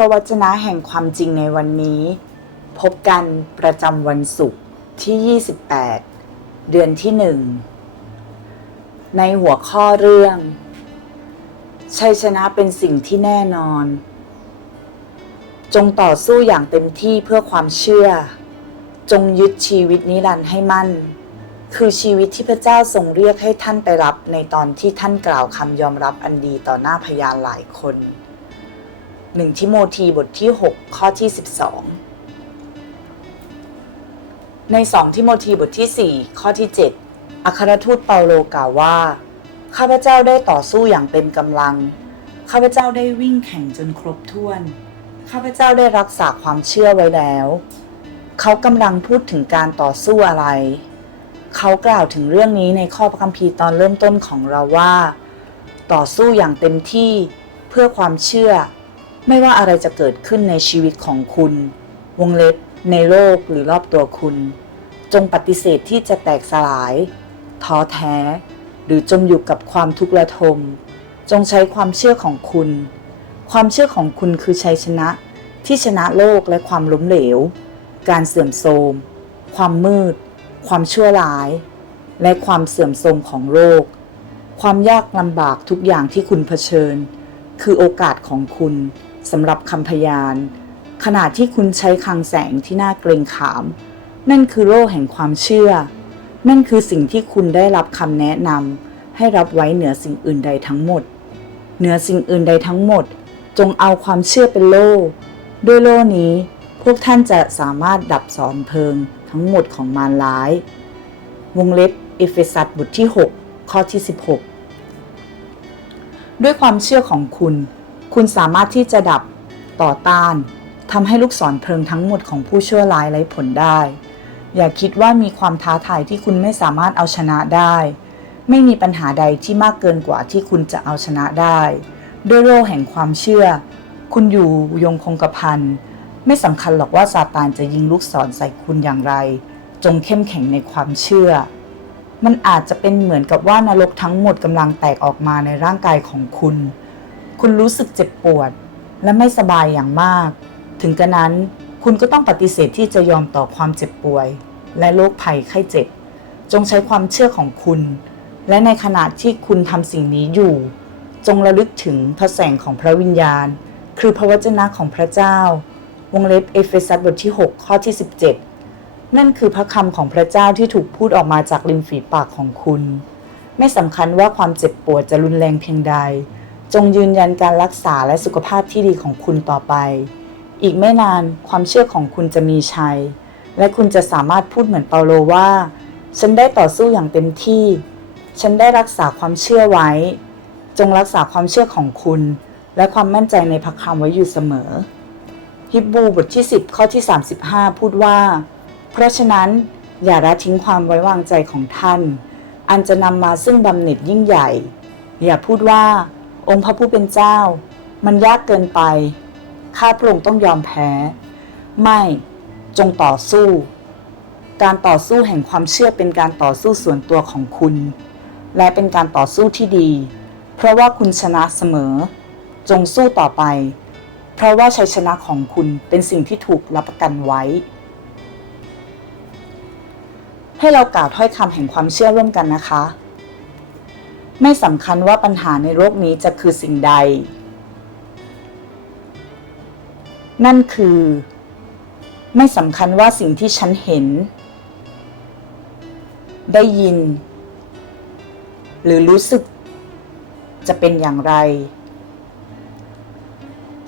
ระวจนะแห่งความจริงในวันนี้ พบกันประจำวันศุกร์ที่ 28 เดือนที่หนึ่งในหัวข้อเรื่อง ชัยชนะเป็นสิ่งที่แน่นอน จงต่อสู้อย่างเต็มที่เพื่อความเชื่อ จงยึดชีวิตนิรันดร์ให้มั่น คือชีวิตที่พระเจ้าทรงเรียกให้ท่านไปรับในตอนที่ท่านกล่าวคำยอมรับอันดีต่อหน้าพยานหลายคน หนึ่งทิโมธีบทที่ 6 ข้อที่ 12 ในสองทิโมธีบทที่ 4 ข้อที่ 7 อัครทูตเปาโลกล่าวว่า ข้าพเจ้าได้ต่อสู้อย่างเต็มกำลัง ข้าพเจ้าได้วิ่งแข่งจนครบถ้วน ข้าพเจ้าได้รักษาความเชื่อไว้แล้ว เขากำลังพูดถึงการต่อสู้อะไร เขากล่าวถึงเรื่องนี้ในข้อพระคัมภีร์ตอนเริ่มต้นของเราว่า ต่อสู้อย่างเต็มที่เพื่อความเชื่อ ไม่ว่าอะไรจะเกิดขึ้นในชีวิตของคุณ วงเล็บ ในโลกหรือรอบตัวคุณ จงปฏิเสธที่จะแตกสลาย ท้อแท้ หรือจมอยู่กับความทุกข์ระทม จงใช้ความเชื่อของคุณ ความเชื่อของคุณคือชัยชนะ ที่ชนะโลกและความล้มเหลว การเสื่อมโทรม ความมืด ความชั่วร้าย และความเสื่อมโทรมของโลก ความยากลำบากทุกอย่างที่คุณเผชิญ คือโอกาสของคุณ สำหรับคำพยาน ขณะที่คุณใช้คลังแสงที่น่าเกรงขาม นั่นคือโลกแห่งความเชื่อ นั่นคือสิ่งที่คุณได้รับคำแนะนำให้รับไว้เหนือสิ่งอื่นใดทั้งหมด เหนือสิ่งอื่นใดทั้งหมด จงเอาความเชื่อเป็นโล่ด้วยโล่นี้ พวกท่านจะสามารถดับสอนเพลิงทั้งหมดของมารร้าย วงเล็บเอเฟซัสบทที่ 6 ข้อที่ 16 ด้วยความเชื่อของคุณ คุณสามารถที่จะดับต่อต้านทำให้ลูกศรเพลิงทั้งหมดของผู้ชั่วร้ายไร้ผลได้ อย่าคิดว่ามีความท้าทายที่คุณไม่สามารถเอาชนะได้ ไม่มีปัญหาใดที่มากเกินกว่าที่คุณจะเอาชนะได้ ด้วยโลแห่งความเชื่อ คุณอยู่ยงคงกระพันไม่สำคัญหรอกว่าซาตานจะยิงลูกศรใส่คุณอย่างไร จงเข้มแข็งในความเชื่อ มันอาจจะเป็นเหมือนกับว่านรกทั้งหมดกำลังแตกออกมาในร่างกายของคุณ คุณรู้สึกเจ็บปวดและไม่สบายอย่างมาก ถึงกระนั้นคุณก็ต้องปฏิเสธที่จะยอมต่อความเจ็บป่วย และโรคภัยไข้เจ็บ จงใช้ความเชื่อของคุณ และในขณะที่คุณทำสิ่งนี้อยู่ จงระลึกถึงพระแสงของพระวิญญาณ คือพระวจนะของพระเจ้า วงเล็บเอเฟซัสบทที่ 6 ข้อที่ 17 นั่นคือพระคำของพระเจ้าที่ถูกพูดออกมาจากริมฝีปากของคุณ ไม่สำคัญว่าความเจ็บปวดจะรุนแรงเพียงใด จงยืนยันการรักษาและสุขภาพที่ดีของคุณต่อไป อีกไม่นานความเชื่อของคุณจะมีชัย และคุณจะสามารถพูดเหมือนเปาโลว่า ฉันได้ต่อสู้อย่างเต็มที่ ฉันได้รักษาความเชื่อไว้ จงรักษาความเชื่อของคุณ และความมั่นใจในพระคำไว้อยู่เสมอ ฮิบรูบทที่ 10 ข้อที่ 35 พูดว่า เพราะฉะนั้นอย่าละทิ้งความไว้วางใจของท่าน อันจะนำมาซึ่งบำเหน็จยิ่งใหญ่ อย่าพูดว่า องค์พระผู้เป็นเจ้า มันยากเกินไป ข้าพระองค์ต้องยอมแพ้ ไม่จงต่อสู้ การต่อสู้แห่งความเชื่อเป็นการต่อสู้ส่วนตัวของคุณ และเป็นการต่อสู้ที่ดี เพราะว่าคุณชนะเสมอ จงสู้ต่อไป เพราะว่าชัยชนะของคุณเป็นสิ่งที่ถูกรับประกันไว้ ให้เรากล่าวถ้อยคำแห่งความเชื่อร่วมกันนะคะ ไม่สำคัญว่าปัญหาในโลกนี้จะคือสิ่งใด นั่นคือ ไม่สำคัญว่าสิ่งที่ฉันเห็น ได้ยิน หรือรู้สึก จะเป็นอย่างไร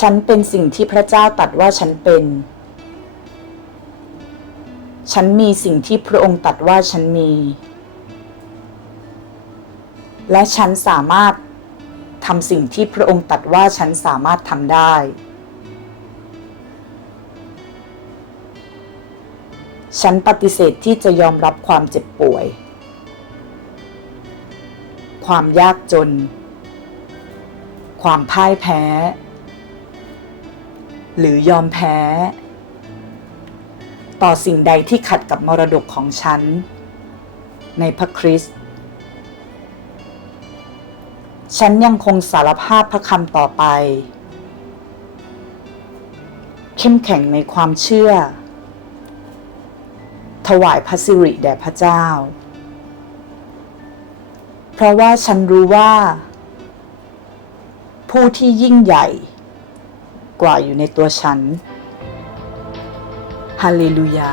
ฉันเป็นสิ่งที่พระเจ้าตรัสว่าฉันเป็น ฉันมีสิ่งที่พระองค์ตรัสว่าฉันมี และฉันสามารถทำสิ่งที่พระองค์ตรัสว่าฉันสามารถทำได้ ฉันปฏิเสธที่จะยอมรับความเจ็บป่วย ความยากจน ความพ่ายแพ้ หรือยอมแพ้ ต่อสิ่งใดที่ขัดกับมรดกของฉัน ในพระคริสต์ ฉันยังคงสารภาพพระคำต่อไป เข้มแข็งในความเชื่อ ถวายพระสิริแด่พระเจ้า เพราะว่าฉันรู้ว่า ผู้ที่ยิ่งใหญ่ กว่าอยู่ในตัวฉัน ฮาเลลูยา